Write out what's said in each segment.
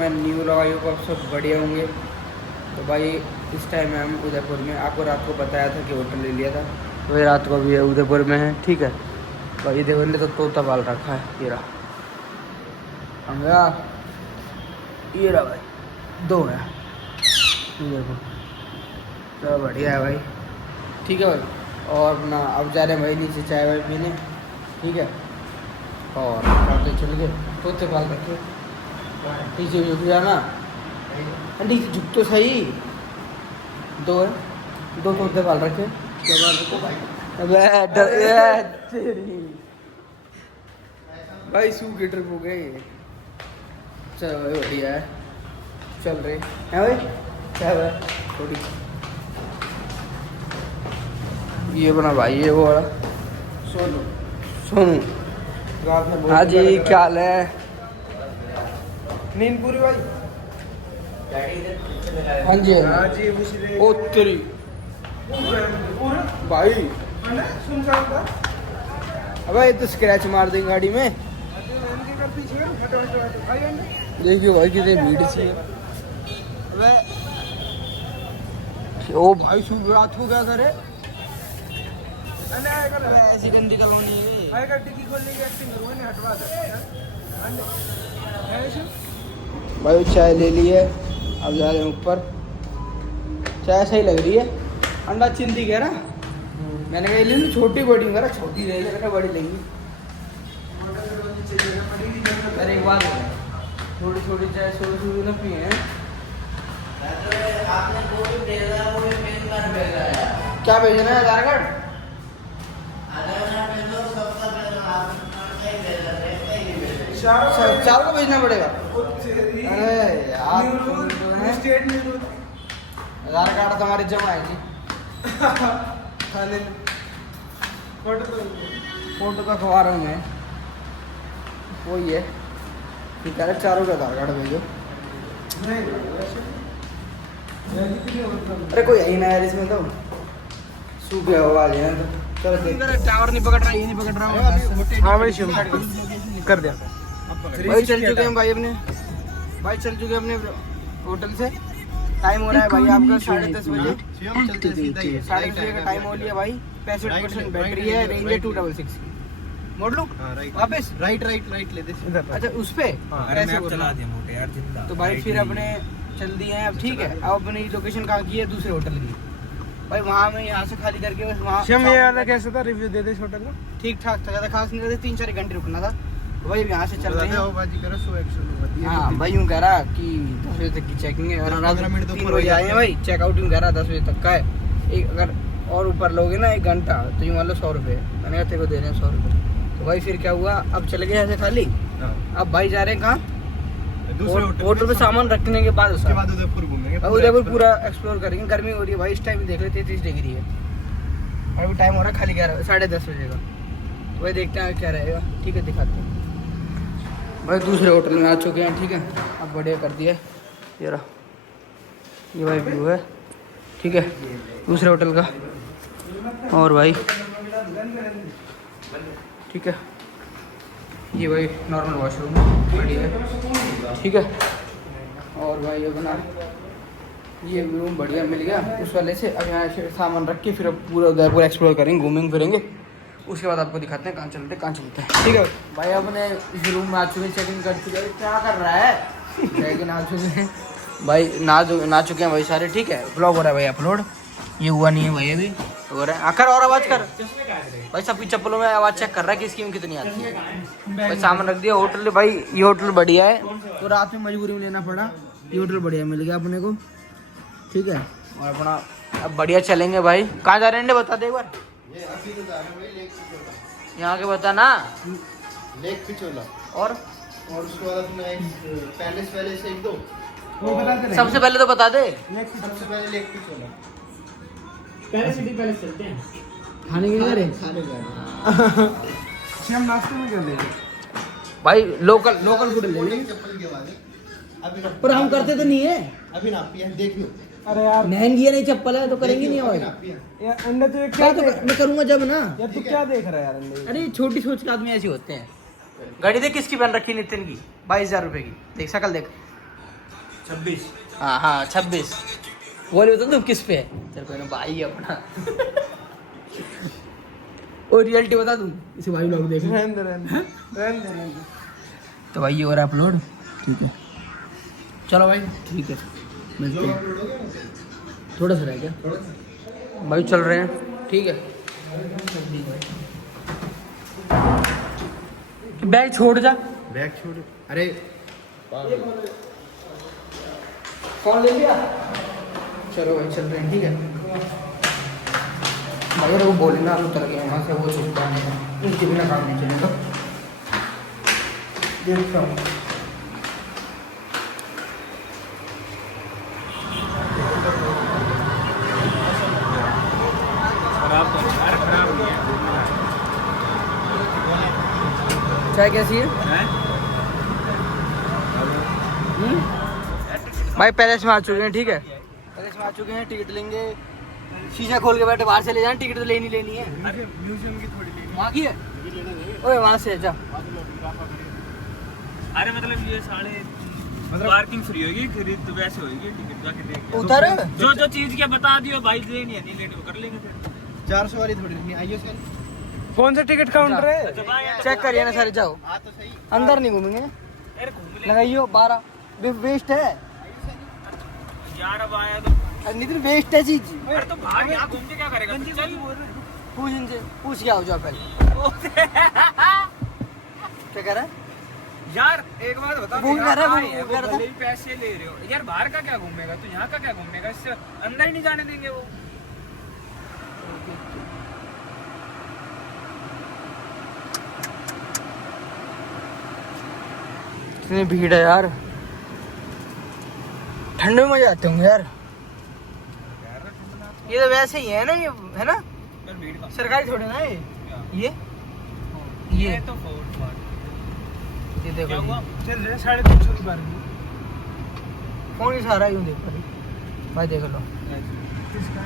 मैं न्यू लगाई को सब बढ़िया होंगे। तो भाई इस टाइम हम उदयपुर में, आपको रात को बताया था कि होटल ले लिया था, तो ये रात को भी उदयपुर में है। ठीक है भाई, देखो ने तो तोता पाल रखा है, ये रहा ये रहा भाई, 2 है देखो, तो बढ़िया है भाई। ठीक है भाई, और अपना अब जा रहे हैं भाई नीचे चाय वाय पीने। ठीक है, और आते चल गए तोते पाल रखे नीचे झुक जाना, अंडी झुक तो सही, 2 है, 2 तोते पाल रखे। भाई सूखे ट्रिप हो गए। चलो भाई बढ़िया है, चल रहे हैं भाई। क्या है थोड़ी ये बना भाई, ये वो वाला सोनू हाँ जी, क्या हाल है? नींद पूरी भाई? हाँ जी हाँ जी। ओ तेरी भाई, अबे ये तो स्क्रैच मार देंगे गाड़ी में। देखियो भाई कितनी भीड़ सी है। अबे ओ भाई सुबह रात को क्या करे? ऐसी गंदी कॉलोनी है। भाई चाय ले ली है, अब जा रहे हैं ऊपर। चाय सही लग रही है, अंडा चिंदी कह रहा, मैंने कहा ले छोटी बड़ी कह रहा, छोटी रही है बड़ी लेंगी। अरे एक बात थोड़ी थोड़ी चाय सुबह न पिए हैं। क्या भेजना है? आधार कार्ड? चार को भेजना पड़ेगा? अरे यार आधार कार्ड तुम्हारी जमा है जी। फोटो का खवा रहा हूँ मैं, वही है। ठीक है, चारों का आधार कार्ड भेजो। अरे कोई है ही ना यार इसमें, तो सूखे हवा आ जाए तो चलो देख। टावर नहीं पकड़ रहा, ये नहीं पकड़ रहा। हाँ भाई शिव कर दिया भाई। चल चुके हैं भाई अपने, भाई चल चुके हैं अपने होटल से। टाइम हो रहा है भाई आपका 10:30 बजे। 10:30 बजे का टाइम हो लिया भाई। 65% बैटरी है, रेंज है 266। मोड़ लूं वापस? राइट ले दे। अच्छा उस पे ऐसे चला दिया मोटे यार जिंदा। तो भाई फिर अपने चल दिए हैं अब। ठीक है, अब अपनी लोकेशन कहाँ की है? दूसरे होटल की भाई। वहाँ में यहाँ से खाली करके बस वहाँ ये वाला कैसा था? रिव्यू दे दे इस होटल का। ठीक ठाक था, ज़्यादा खास नहीं था, 3-4 घंटे रुकना था। तो भाई यहाँ से चल रहे हैं। हाँ भाई यूँ कह रहा कि 10 बजे तक की चेकिंग है, और 3 बजे आए हैं भाई। चेकआउट यूँ कह रहा 10 बजे तक का है। एक अगर और ऊपर लोगे ना 1 घंटा, तो यूँ मान लो 100 रुपये। मैंने कहा तेरे को दे रहे हैं 100 रुपये। तो भाई फिर क्या हुआ, अब चले गए ऐसे खाली। अब भाई जा रहे हैं कहाँ? होटल पे सामान रखने के बाद उदयपुर घूमेंगे। उदयपुर पूरा एक्सप्लोर करेंगे। गर्मी हो रही है भाई, इस टाइम देख रहे 33 डिग्री है। अभी टाइम हो रहा है खाली 10:30 बजे का। तो भाई देखते हैं क्या रहेगा। ठीक है, दिखाते हैं भाई। दूसरे होटल में आ चुके हैं। ठीक है, अब बढ़िया कर दिया ये रहा, ये भाई व्यू है। ठीक है, दूसरे होटल का। और भाई ठीक है, ये भाई नॉर्मल वॉशरूम बढ़िया है। ठीक है, और भाई अपना ये रूम बढ़िया मिल गया उस वाले से। अब यहाँ से सामान रख के फिर अब पूरा उदयपुर एक्सप्लोर करेंगे, घूमेंगे फिरेंगे। उसके बाद आपको दिखाते हैं कहाँ चलते हैं। ठीक है भाई, अपने इस रूम में आ चुके हैं, चेकिंग कर चुके हैं। क्या कर रहा है? चेकिंग आ चुके हैं भाई, ना चुके हैं भाई सारे। ठीक है, ब्लॉग हो रहा है भाई अपलोड, ये हुआ नहीं है भाई अभी हो रहा है। आकर और आवाज़ कर भाई, सबकी चप्पलों में आवाज़ चेक कर रहा है कि इसकी कितनी आती है भाई। सामान रख दिया होटल भाई, ये होटल बढ़िया है। तो रात में मजबूरी में लेना पड़ा, ये होटल बढ़िया मिल गया अपने को। ठीक है, और अपना अब बढ़िया चलेंगे भाई। कहाँ जा रहे हैं बता दे एक बार। यहाँ के बता ना, लेक पिछोला और उसके बाद अपना पैलेस वैलेस एक दो। सबसे पहले तो बता दे। सबसे पहले लेक पिछोला, पहले सिटी पैलेस चलते हैं। खाने के लिए खाने जाना। हम नाश्ते में कर लेंगे भाई, लोकल फूड ले लेंगे। चप्पल के बाद अभी पर हम करते तो नहीं है अभी ना पिया देखियो। अरे यार महंगी है, नहीं चप्पल है तो करेंगे नहीं भाई। यार अंडे तो क्या तो मैं करूंगा जब ना। यार तू क्या देख रहा है यार अंडे? अरे छोटी सोच के आदमी ऐसे होते हैं। गाड़ी देख किसकी पहन रखी, नितिन की 22,000 रुपए की। देख शकल देख, 26। हाँ 26। बोले तो तुम किस पे है? तेरे को ना भाई है अपना। और रियलिटी बता दूं, इसे भाई लोग देख। तो भाई ये हो रहा अपलोड, ठीक है। चलो भाई ठीक है, मिलते हैं। थोड़ा सा रह गया भाई, चल रहे हैं, ठीक है। बैग छोड़ जा, बैग छोड़। अरे फोन ले लिया। चलो भाई चल रहे हैं, ठीक है। मगर वो बोलेगा आप उतर गए वहाँ से, वो छुपता नहीं, इनके बिना काम नहीं चलेगा। देखता हूँ चाय कैसी है? भाई पैलेस में आ चुके हैं, ठीक है। पैलेस में आ चुके हैं, टिकट लेंगे। शीशा खोल के बैठे, बाहर से ले जाए, टिकट तो लेनी है। म्यूजियम की थोड़ी वहाँ की है? ओए वहाँ से जा। अरे मतलब ये साढ़े पार्किंग फ्री होगी, खरीद तो वैसे होगी, टिकट जाके देख उतर जो चीज क्या बता दियो भाई, लेनी है नहीं लेनी वो कर लेंगे फिर। 400 वाली थोड़ी नहीं आइए सर। कौन सा टिकट काउंटर है? चेक करिए ना सर, जाओ हाँ तो सही। अंदर नहीं घूमेंगे, लगाइयो 12 वेस्ट है यार। अब आया तो अरे नितिन, वेस्ट है चीज। अरे तो बाहर यहाँ घूम के क्या करेगा? चल पूछ इनसे, पूछ के आओ जाओ पहले। क्या कह रहा है यार? एक बात बता, घूम कर रहा है, यहाँ घूम आए, कर रहा वो था। भले ही पैसे ले रहे हो यार, बाहर का क्या घूमेगा तो यहाँ का क्या घूमेगा? इससे अंदर ही नहीं जाने देंगे वो। इतनी भीड़ है यार, ठंड में मजे आते होंगे यार। ये तो वैसे ही है ना, ये है ना, पर भीड़ का सरकारी थोड़े ना ये ये तो फोर्ट बार ये देखो क्या जी। हुआ? चल रहे 350 की बार में। फोन ही सारा यूं देख भाई, भाई देख लो। किसका?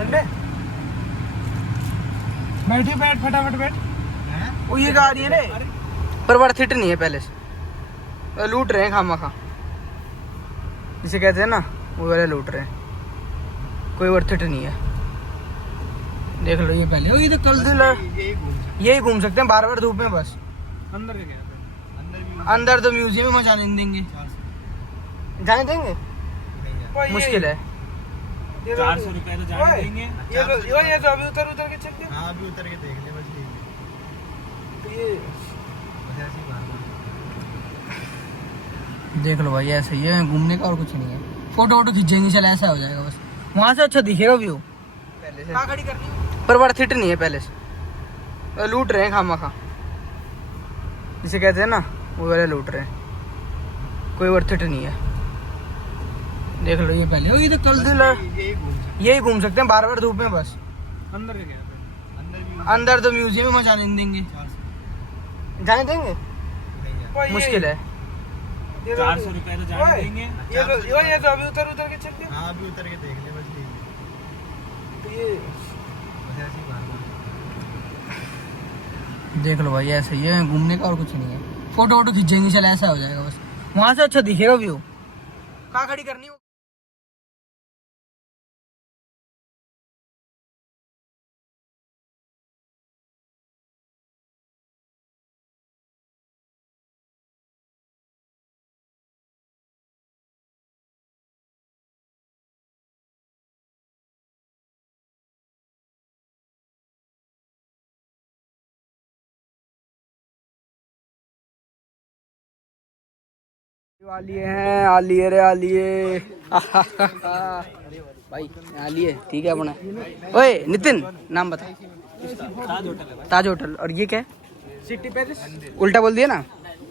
अंडे बैठी, बैठ फटाफट बैठ। वो ये गा रही है रे, पर वर्थ इट नहीं है पहले से। लूट रहे हैं खामा, जिसे कहते हैं ना, वो वाले लूट रहे हैं। कोई वर्थ इट नहीं है, देख लो ये पहले। ओ ये तो कल दिन यही घूम सकते हैं बार बार धूप में बस। अंदर क्या कहते हैं? अंदर तो म्यूजियम में जाने नहीं देंगे। जाने देंगे? ओए, मुश्किल है। ये 400 रुपए तो जाने देंगे। ये तो अभी उतर के चल गया। हाँ अभी उतर के देख ले बस। ये देख लो भाई, ऐसे ही है घूमने का और कुछ नहीं है। फोटो वोटो खींचेंगे, चल ऐसा हो जाएगा बस। वहां से अच्छा दिखेगा व्यू पहले से। कहाँ खड़ी करनी है? पर वर्थ इट नहीं है पहले से। लूट रहे हैं खामा, जिसे कहते हैं ना, वो वाले लूट रहे हैं। कोई वर्थ इट नहीं है, देख लो ये पहले। ओ ये तो कल दिन यही घूम सकते हैं बार बार धूप में बस। अंदर क्या कहते हैं? अंदर तो म्यूजियम में जाने नहीं देंगे। जाने देंगे? मुश्किल है। 400 रुपए तो जाने देंगे। ये तो अभी उतर के चल गया। हाँ अभी उतर के देख ले बस। ये देख लो भाई, ऐसे ही है घूमने का और कुछ नहीं है। फोटो वोटो खींचेंगे, चल ऐसा हो जाएगा बस। वहां से अच्छा दिखेगा व्यू। कहाँ खड़ी करनी है? आलिए हैं, आलिए रे आलिए। भाई आलिए ठीक है अपना। ओए नितिन नाम बता। ताज होटल। और ये क्या है? City palace. उल्टा बोल दिया ना,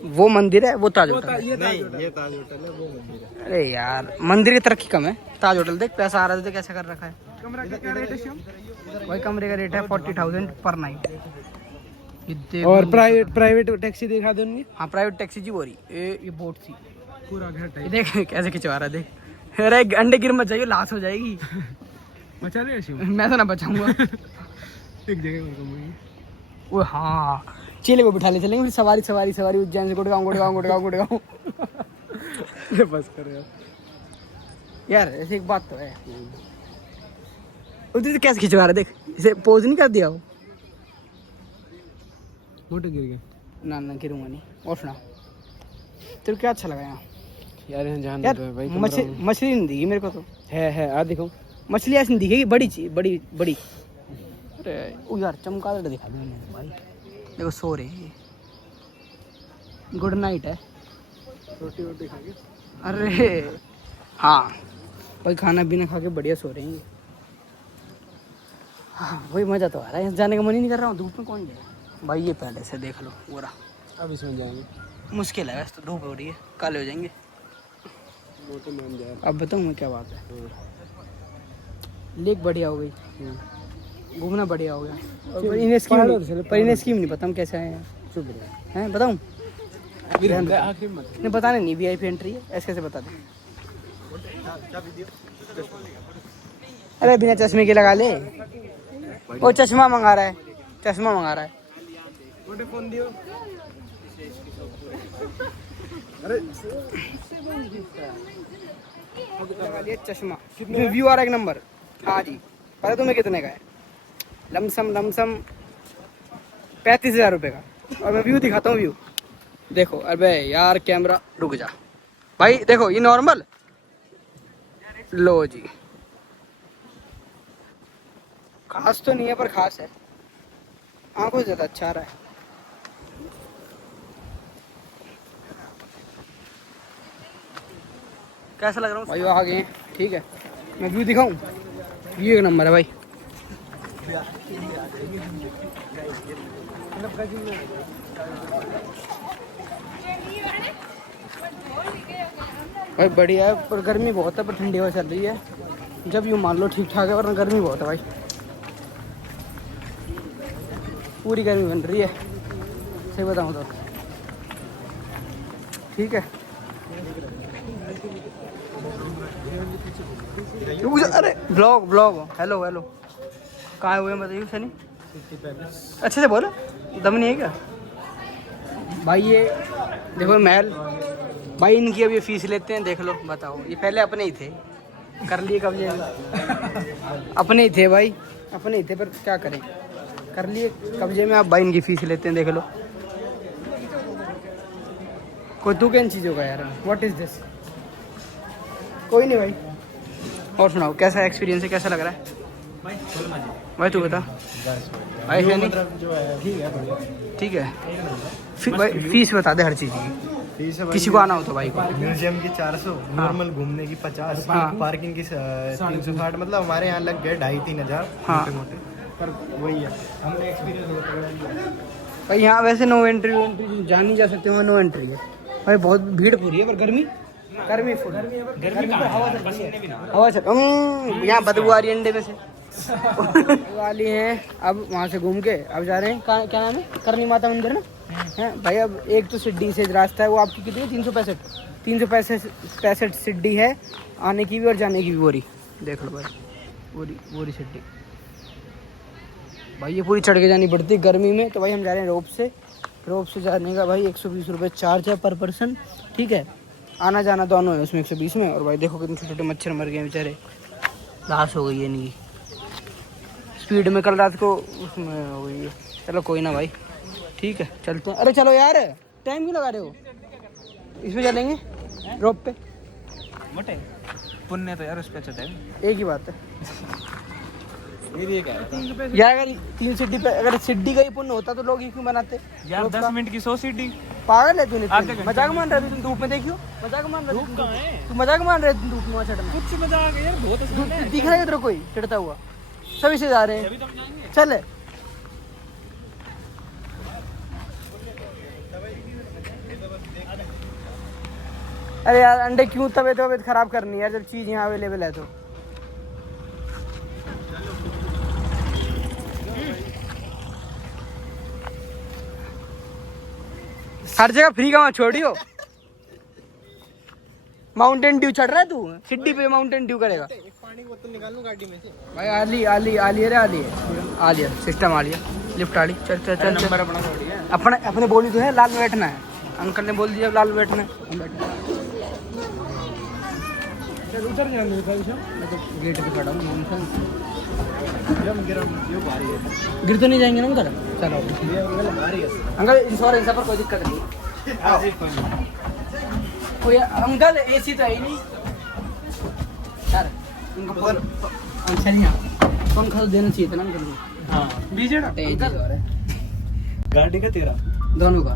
वो मंदिर है, वो ताज होटल है। ये नहीं ये ताज होटल है, वो मंदिर है। अरे यार मंदिर की तरक्की कम है, ताज होटल देख पैसा आ रहा है तो कैसा कर रखा है। कमरा का क्या रेट है श्याम? भाई कमरे का रेट है 40,000 पर नाइट। और प्राइवेट टैक्सी दिखा दो उनकी। हाँ प्राइवेट टैक्सी जी बोरी, ये बोट थी पूरा घर ये टाइप। देख कैसे खिंचवा रहा है, देख। अरे अंडे गिर मत जाइए, लाश हो जाएगी। बचा ले शिव। मैं तो ना बचाऊंगा। एक जगह और घूमेंगे। वो हाँ चेले को बिठा ले चलेंगे फिर। सवारी उज्जैन से गुड़गांव। बस कर यार। यार ऐसे एक बात तो है, उधर तो कैसे खिंचवा रहा है, देख इसे पोज नहीं कर दिया हो। मोटे गिर गए ना ना गिरूंगा नहीं। और सुना, तेरे को क्या अच्छा लगा यहाँ? यार, यहाँ जाना यार तो है भाई। मछली नहीं दिखी मेरे को तो। है आ देखो, मछली ऐसी नहीं दिखेगी, बड़ी चीज, बड़ी बड़ी। अरे ओ यार चमगादड़ दिखा दो भाई, देखो सो रहे हैं। गुड नाइट है। रोटी वोटी खा के। अरे हाँ भाई, खाना पीना खा के बढ़िया सो रहे हैं। हाँ वही मज़ा तो आ रहा है, यहाँ जाने का मन ही नहीं कर रहा हूँ। धूप में कौन जाए भाई, ये पहले से देख लो पूरा। अब इसमें जाएंगे। मुश्किल है वैसे तो, धूप हो रही है, काले हो जाएंगे। मोटे मान जाए। अब बताऊँ मैं क्या बात है। लेक बढ़िया हो गई, घूमना बढ़िया हो गया। पर इन्हें स्कीम नहीं पता हम कैसे आए हैं। चुप रहे। हैं बताऊँ? आखिर मत। नहीं बताने नहीं, VIP एंट्री है, ऐसे कैसे बता दें। अरे बिना चश्मे के लगा ले। वो चश्मा मंगा रहा है, चश्मा मंगा रहा है। मोटे फोन दियो। अरे लगा लिया चश्मा। इसमें व्यू आ रहा है 1 नंबर। हाँ जी, पता तुम्हें कितने का है? लमसम 35,000 रुपये का। और मैं व्यू दिखाता हूँ, व्यू देखो। अबे यार कैमरा रुक जा भाई, देखो ये नॉर्मल। लो जी, खास तो नहीं है पर खास है, आंखों से ज़्यादा अच्छा आ रहा है। कैसा लग रहा हूँ भाई? आ गए हैं, ठीक है। मैं व्यू दिखाऊं? व्यू 1 नंबर है भाई। भाई बढ़िया है, पर गर्मी बहुत है, पर ठंडी हवा चल रही है। जब यूँ मान लो ठीक ठाक है, वरना गर्मी बहुत है भाई। पूरी गर्मी बन रही है, सही बताऊँ तो। ठीक है, अरे ब्लॉग हेलो कहाँ हुए बताइए सनी? अच्छे से बोलो, दम नहीं है क्या भाई? ये देखो महल भाई, इनकी अब ये फीस लेते हैं, देख लो। बताओ, ये पहले अपने ही थे, कर लिए कब्जे में। अपने ही थे भाई, अपने ही थे, पर क्या करें, कर लिए कब्जे में। आप भाई इनकी फीस लेते हैं, देख लो। कोई तू किन चीज़ों का यार, व्हाट इज़ दिस? कोई नहीं भाई। और सुनाओ, कैसा एक्सपीरियंस है, कैसा लग रहा है भाई? तू बता भाई। है नहीं ठीक है। भाई फीस बता दे हर चीज़ की, किसी को आना हो तो भाई को। म्यूजियम की 400, नॉर्मल घूमने की 50, पार्किंग की 360, मतलब हमारे यहाँ लग गए 2,500-3 हज़ार मोटे। पर वही है, हमने एक्सपीरियंस भाई यहाँ वैसे नो एंट्री जा नहीं जा सकते, वहाँ नो एंट्री है भाई। बहुत भीड़ पूरी है, पर गर्मी फुल। हवा चल, यहाँ बदबू आ रही है अंडे में से वाली है। अब वहाँ से घूम के अब जा रहे हैं, क्या नाम है, करनी माता मंदिर ना है भाई। अब एक तो सिड्डी से रास्ता है, वो आपकी कितनी है? 365 सिड्डी है, आने की भी और जाने की भी। बोरी देख लो भाई, बोरी सिड्डी भाई। ये पूरी चढ़ के जानी पड़ती है गर्मी में, तो भाई हम जा रहे हैं रोप से जाने का भाई 120 रुपये चार्ज है पर पर्सन, ठीक है। आना जाना दोनों है उसमें 120 में। और भाई देखो कितने छोटे छोटे मच्छर मर गए बेचारे, लाश हो गई है इनकी स्पीड में, कल रात को उसमें हो गई है। चलो कोई ना भाई, ठीक है चलते हैं। अरे चलो यार, टाइम क्यों लगा रहे हो? इसमें चलेंगे रोप पे। मोटे पुण्य तो यार उस पे चढ़े, एक ही बात है यार। अगर 3 सिड्डी पे, अगर सिड्डी का ही पुण्य होता तो लोग ये क्यों बनाते यार? 10 मिनट की 100 सीढ़ी। पागल है तूने? मजाक मान रहे तुम धूप में? देखियो मजाक मान रहे तू, मजाक मान रहे तुम धूप में चढ़ना। कुछ मजाक है यार, बहुत दिख रहा है तेरे कोई चढ़ता हुआ? सभी से जा रहे हैं, चल। अरे यार अंडे क्यों तबीयत खराब करनी है यार, जब चीज यहाँ अवेलेबल है तो। हर जगह फ्री का वहाँ छोड़ियो। माउंटेन ड्यू चढ़ रहा है तू? सिड्डी पे माउंटेन ड्यू करेगा? पानी की बोतल निकाल लूं गाड़ी में से भाई। आ लिया सिस्टम, आ लिया लिफ्ट आ ली। चल नंबर अपना छोड़िए। अपने बोली तो है लाल में बैठना है, अंकल ने बोल दिया लाल में बैठना है। उतर जाने का सब मैं तो गेट पे खड़ा हूँ गरम गरम यो भारी है गिर तो नहीं जाएंगे ना उधर चलो ये अंकल भारी है अंकल इंश्योरेंस पर कोई दिक्कत नहीं कोई अंकल एसी तो है ही नहीं यार उनका अच्छा नहीं पंखा तो देना चाहिए था ना अंकल को हाँ डीजे ना अंकल गाड़ी का तेरा दोनों का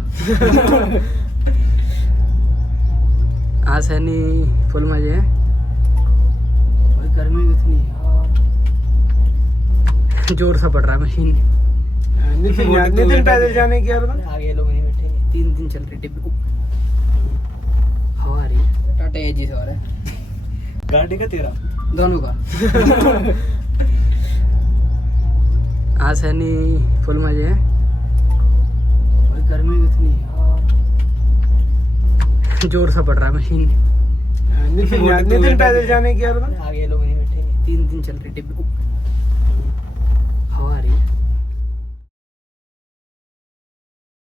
हाँ सैनी फुल मजे है और गर्मी कितनी है यार जोर सा पड़ रहा है मशीन में नितिन पैदल जाने की यार आगे लोग नहीं बैठेंगे 3 दिन चल रही डिब्बे हवा आ रही है टाटा एजी से आ रहा है गाड़ी का तेरा दोनों का हाँ सैनी फुल मजे है और गर्मी कितनी है यार जोर सा पड़ रहा है मशीन में नितिन पैदल जाने की यार आगे लोग नहीं बैठेंगे 3 दिन चल रही डिब्बे